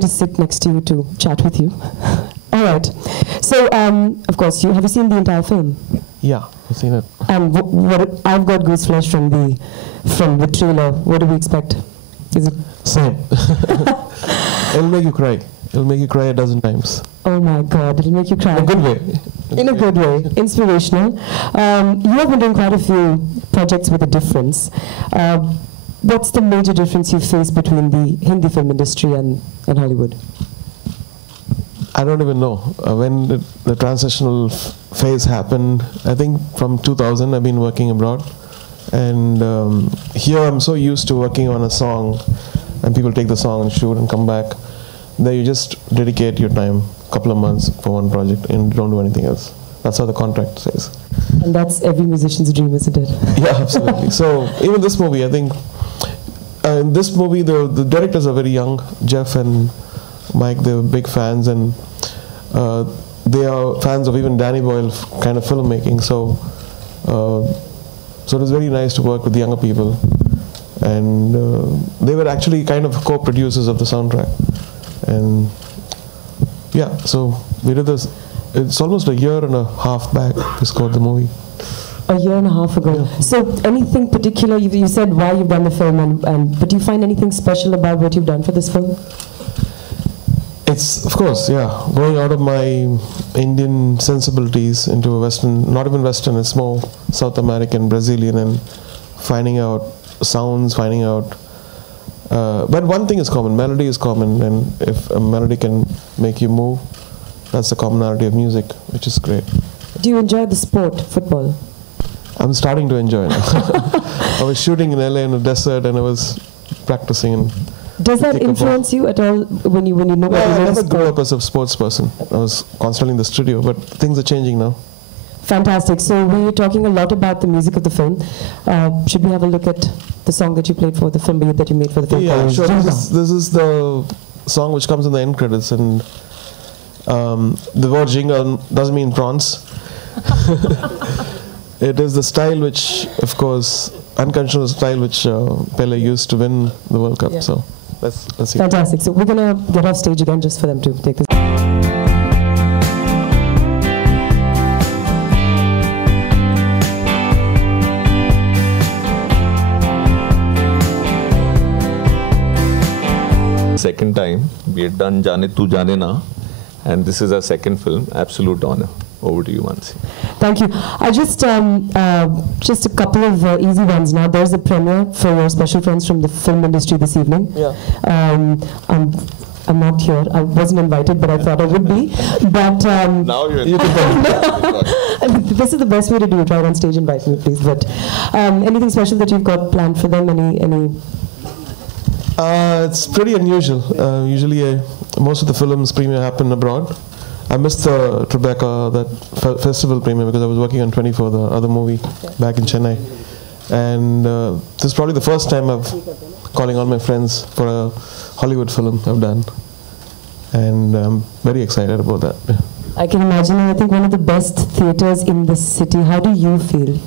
to sit next to you to chat with you. All right. So, of course, have you seen the entire film? Yeah, I've seen it. And I've got gooseflesh from the trailer. What do we expect? Is it same? It'll make you cry. It'll make you cry a dozen times. Oh my God! It'll make you cry. In a good way. In a good way. Inspirational. You have been doing quite a few projects with a difference. What's the major difference you face between the Hindi film industry and Hollywood? I don't even know. When did the transitional phase happened? I think from 2000 I've been working abroad. And here I'm so used to working on a song and people take the song and shoot and come back. There you just dedicate your time, a couple of months for one project and don't do anything else. That's how the contract says. And that's every musician's dream, isn't it? Yeah, absolutely. So even this movie, I think, in this movie the directors are very young. Jeff and Mike, they're big fans, and they are fans of even Danny Boyle kind of filmmaking. So it was very nice to work with the younger people, and they were actually kind of co-producers of the soundtrack. And yeah, so we did this. It's almost a year and a half back we scored the movie. A year and a half ago. Yeah. So anything particular, you said why you've done the film, but do you find anything special about what you've done for this film? It's, of course, yeah, going out of my Indian sensibilities into a Western, not even Western, it's more South American, Brazilian, and finding out sounds, finding out. But one thing is common, melody is common, and if a melody can make you move, that's the commonality of music, which is great. Do you enjoy the sport, football? I'm starting to enjoy it. I was shooting in LA in a desert and I was practicing. And does that influence you at all when you know what I never grew up as a sports person. I was constantly in the studio, but things are changing now. Fantastic. So we were talking a lot about the music of the film. Should we have a look at the song that you played for the film that you made for the film? Yeah, sure. This is the song which comes in the end credits, and the word jingle doesn't mean prawns. It is the style which, of course, unconventional style which Pele used to win the World Cup. Yeah. So let's see. Fantastic. So we're gonna get off stage again just for them to take this. Second time we had done Jaane Tu Jaane Na, and this is our second film. Absolute honor. Over to you, Mansi. Thank you. I just a couple of easy ones now. There's the premiere for your special friends from the film industry this evening. Yeah. I'm not here. I wasn't invited, but I thought I would be. But now you can. This is the best way to do it. Right on stage, invite me, please. But anything special that you've got planned for them? Any? It's pretty unusual. Usually, most of the films premiere happen abroad. I missed the Tribeca, that festival premiere, because I was working on 24, the other movie, back in Chennai. And this is probably the first time I'm calling all my friends for a Hollywood film I've done. And I'm very excited about that. Yeah. I can imagine. I think one of the best theatres in this city. How do you feel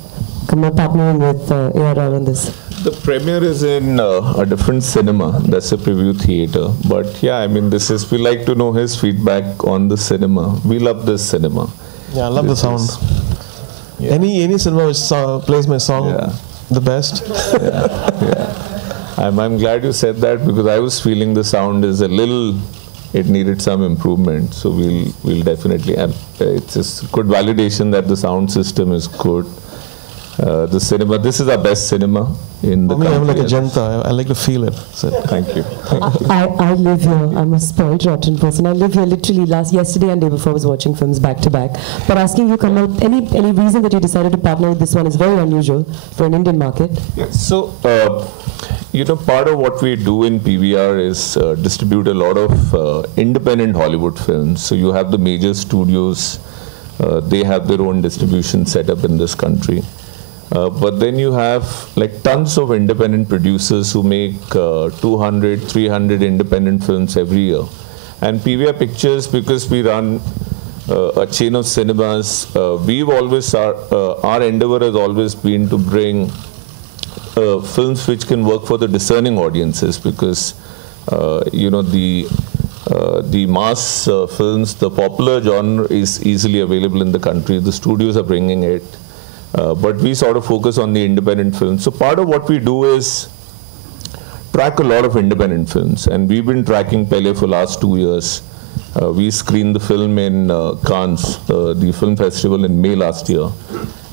partnering with A.R on this? The premiere is in a different cinema. That's a preview theater. But yeah, I mean, we like to know his feedback on the cinema. We love this cinema. Yeah, I love the sound. Yeah. Any cinema which plays my song the best. Yeah. I'm glad you said that, because I was feeling the sound is a little. It needed some improvement. So we'll definitely. It's a good validation that the sound system is good. The cinema, this is our best cinema in the country. I'm like a janta. I like to feel it. So. Thank you. I live here. I'm a spoiled, rotten person. I live here literally yesterday and day before I was watching films back to back. But asking you, Kamal, any reason that you decided to partner with this one is very unusual for an Indian market. Yes. So, part of what we do in PVR is distribute a lot of independent Hollywood films. So you have the major studios. They have their own distribution setup in this country. But then you have like tons of independent producers who make 200, 300 independent films every year. And PVR Pictures, because we run a chain of cinemas, we've always, our endeavor has always been to bring films which can work for the discerning audiences, because, the the mass films, the popular genre is easily available in the country. The studios are bringing it. But we sort of focus on the independent films. So part of what we do is track a lot of independent films. And we've been tracking PELE for last 2 years. We screened the film in Cannes, the film festival in May last year.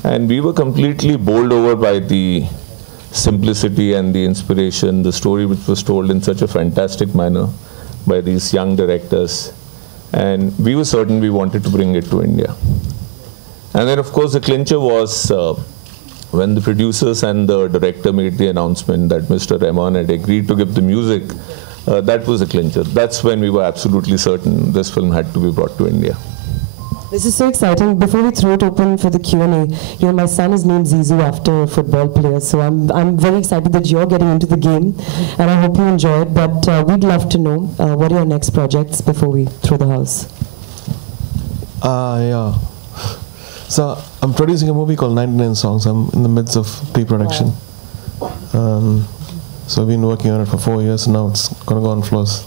And we were completely bowled over by the simplicity and the inspiration, the story which was told in such a fantastic manner by these young directors. And we were certain we wanted to bring it to India. And then, of course, the clincher was when the producers and the director made the announcement that Mr. Rehman had agreed to give the music. That was a clincher. That's when we were absolutely certain this film had to be brought to India. This is so exciting. Before we throw it open for the Q&A, you know, my son is named Zizou after a football player, so I'm very excited that you're getting into the game, and I hope you enjoy it. But we'd love to know what are your next projects before we throw the house. Yeah. So I'm producing a movie called 99 Songs. I'm in the midst of pre-production. Wow. So I've been working on it for 4 years, and now it's going to go on floors.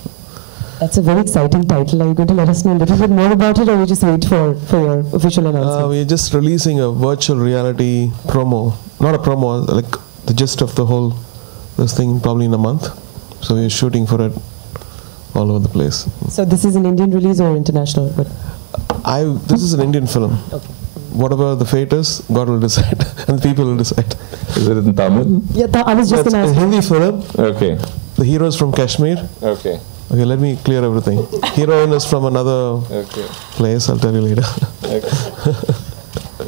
That's a very exciting title. Are you going to let us know a little bit more about it, or we just wait for your official announcement? We're just releasing a virtual reality promo. Not a promo, like the gist of the whole this thing probably in a month. So we're shooting for it all over the place. So this is an Indian release or international? But this is an Indian film. Okay. Whatever the fate is, God will decide, and the people will decide. Is it in Tamil? Yeah, I was just going to ask. It's a Hindi film. Okay. The hero is from Kashmir. Okay. Okay, let me clear everything. Heroine is from another place. I'll tell you later. Okay.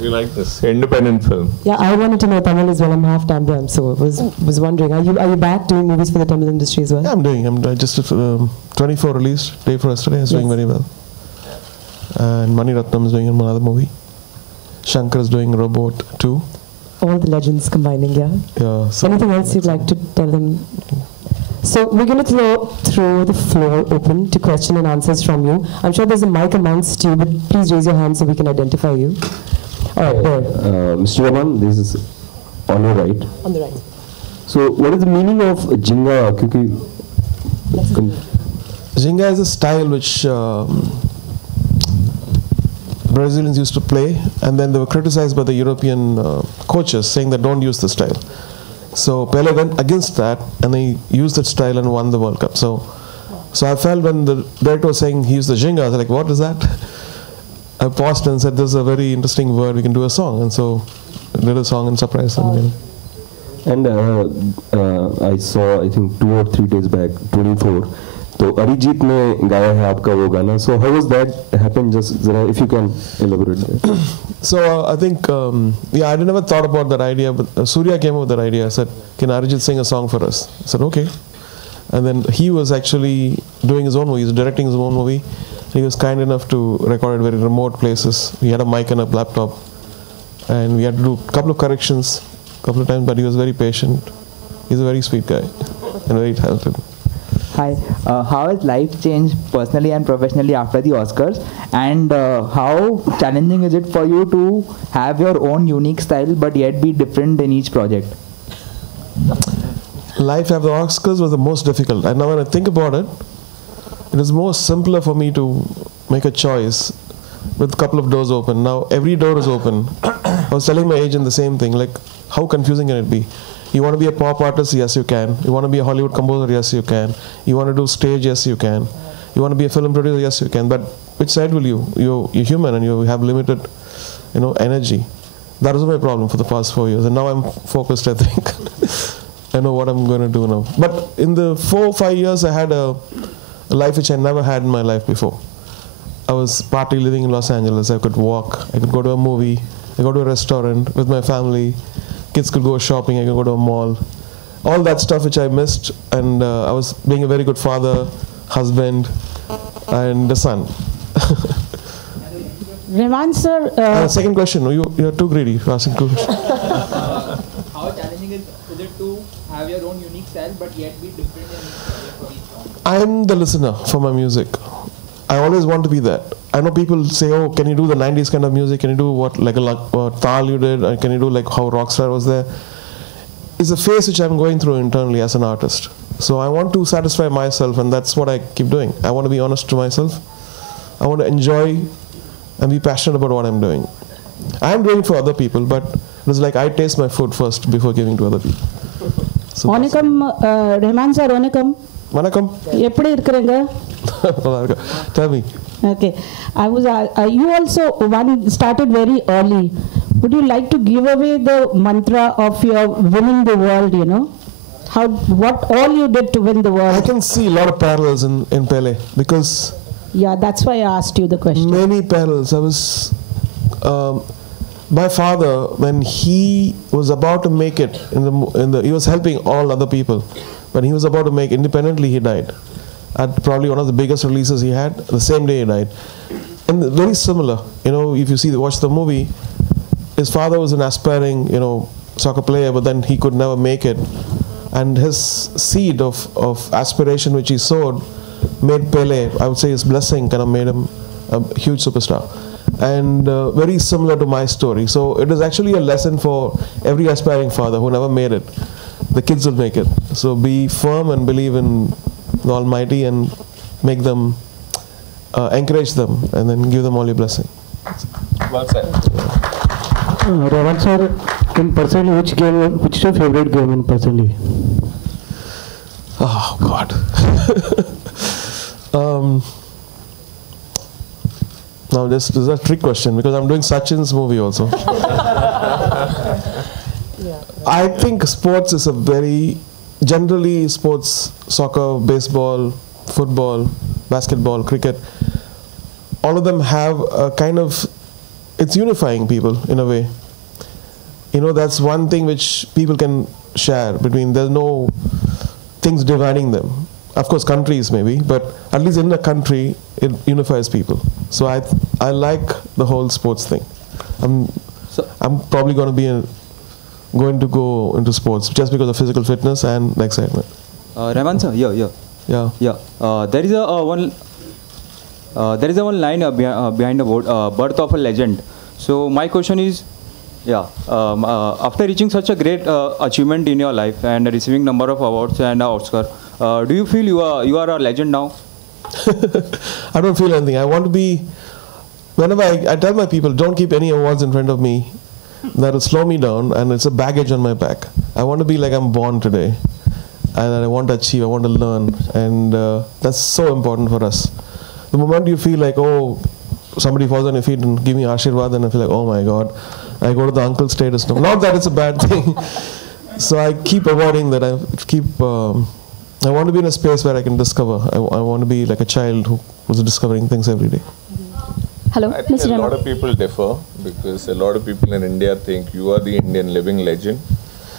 We like this independent film. Yeah, I wanted to know Tamil as well. I'm half Tamil, so I was wondering. Are you back doing movies for the Tamil industry as well? Yeah, I'm doing. I just 24 released day for yesterday. It's doing very well. And Mani Ratnam is doing another movie. Shankar is doing Robot 2. All the legends combining, yeah. Yeah. So anything else you'd like to tell them? So we're going to throw the floor open to question and answers from you. I'm sure there's a mic amongst you, but please raise your hand so we can identify you. All right, there. Mr. Rehman, this is on your right. On the right. So what is the meaning of Jinga? Jinga is a style which Brazilians used to play, and then they were criticized by the European coaches saying that don't use the style. So Pele went against that, and he used that style and won the World Cup. So I felt when the director was saying he used the Jinga, I was like, what is that? I paused and said, this is a very interesting word, we can do a song. And so I did a song and surprised them. And I saw, I think 2 or 3 days back, 24, तो अरिजीत ने गाया है आपका वो गाना. So how was that happen? Just if you can elaborate that. So I think I never thought about that idea, but Surya came up with that idea. I said, can Arijit sing a song for us? I said, okay. And then he was actually doing his own movie. He was directing his own movie. He was kind enough to record at very remote places. He had a mic and a laptop, and we had to do a couple of corrections a couple of times, but he was very patient. He's a very sweet guy and very talented. Hi, how has life changed personally and professionally after the Oscars, and how challenging is it for you to have your own unique style but yet be different in each project? Life after the Oscars was the most difficult, and now when I think about it, it is more simpler for me to make a choice with a couple of doors open. Now every door is open. I was telling my agent the same thing, like how confusing can it be? You want to be a pop artist? Yes, you can. You want to be a Hollywood composer? Yes, you can. You want to do stage? Yes, you can. You want to be a film producer? Yes, you can. But which side will you? You're human and you have limited, energy. That was my problem for the past 4 years. And now I'm focused, I think. I know what I'm going to do now. But in the 4 or 5 years, I had a life which I never had in my life before. I was partly living in Los Angeles. I could walk. I could go to a movie. I could go to a restaurant with my family. Kids could go shopping, I could go to a mall. All that stuff which I missed, and I was being a very good father, husband, and a son. Rehman sir. Second question, you're too greedy for asking two questions. How challenging is it to have your own unique style but yet be different in each song? I'm the listener for my music. I always want to be that. I know people say, oh, can you do the 90s kind of music? Can you do what Tal you did? Or can you do like how Rockstar was there? It's a phase which I'm going through internally as an artist. So I want to satisfy myself, and that's what I keep doing. I want to be honest to myself. I want to enjoy and be passionate about what I'm doing. I'm doing it for other people, but it's like I taste my food first before giving to other people. So Onakam, Rehman sir, Onakam. Vanakkam. Eppadi irukkreenga? Tell me. Okay. You also started very early. Would you like to give away the mantra of your winning the world, you know? What all you did to win the world? I can see a lot of parallels in PELE because... Yeah, that's why I asked you the question. Many parallels. I was... my father, when he was about to make it, he was helping all other people. When he was about to make independently, he died. At probably one of the biggest releases he had, the same day he died. And very similar, you know, if you watch the movie, his father was an aspiring, you know, soccer player, but then he could never make it. And his seed of aspiration which he sowed made PELE, I would say his blessing kind of made him a huge superstar. And very similar to my story. So it is actually a lesson for every aspiring father who never made it. The kids will make it. So be firm and believe in the Almighty and make them, encourage them, and then give them all your blessing. Well said. Rehman sir, in personally, which is your favorite game in personally? Oh God. Now this is a trick question because I'm doing Sachin's movie also. I think sports is generally sports, soccer, baseball, football, basketball, cricket, all of them have a kind of, it's unifying people in a way. You know, that's one thing which people can share between, there's no things dividing them. Of course, countries maybe, but at least in a country, it unifies people. So I like the whole sports thing. I'm probably going to go into sports just because of physical fitness and the excitement. Rehman sir, there is one line behind the word birth of a legend. So my question is, after reaching such a great achievement in your life and receiving number of awards and Oscar, do you feel you are a legend now? I don't feel anything. I want to be. Whenever I tell my people, don't keep any awards in front of me. That will slow me down, and it's a baggage on my back. I want to be like I'm born today, and I want to achieve. I want to learn, and that's so important for us. The moment you feel like, oh, somebody falls on your feet and give me Ashirwad, and I feel like, oh my God, I go to the uncle status now. Not that it's a bad thing. So I keep avoiding that. I want to be in a space where I can discover. I want to be like a child who was discovering things every day. Hello, I think Mr. a lot of people differ because a lot of people in India think you are the Indian living legend.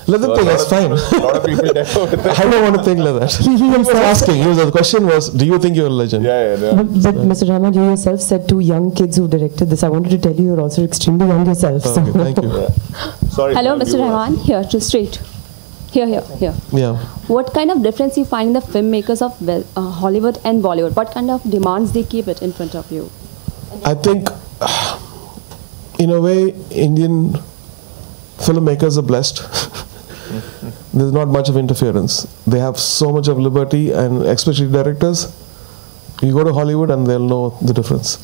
Let them think, that's fine. A lot of people differ with that. I don't want to think like that. He was asking. The question was, do you think you're a legend? Yeah. But Mr. Rehman, you yourself said 2 young kids who directed this. I wanted to tell you you're also extremely young yourself. Oh, okay, thank you. Sorry. Hello, Mr. Rehman. Here, just straight. Here. Yeah. What kind of difference you find in the filmmakers of Hollywood and Bollywood? What kind of demands they keep it in front of you? I think, in a way, Indian filmmakers are blessed. There's not much of interference. They have so much of liberty, and especially directors. You go to Hollywood and they'll know the difference.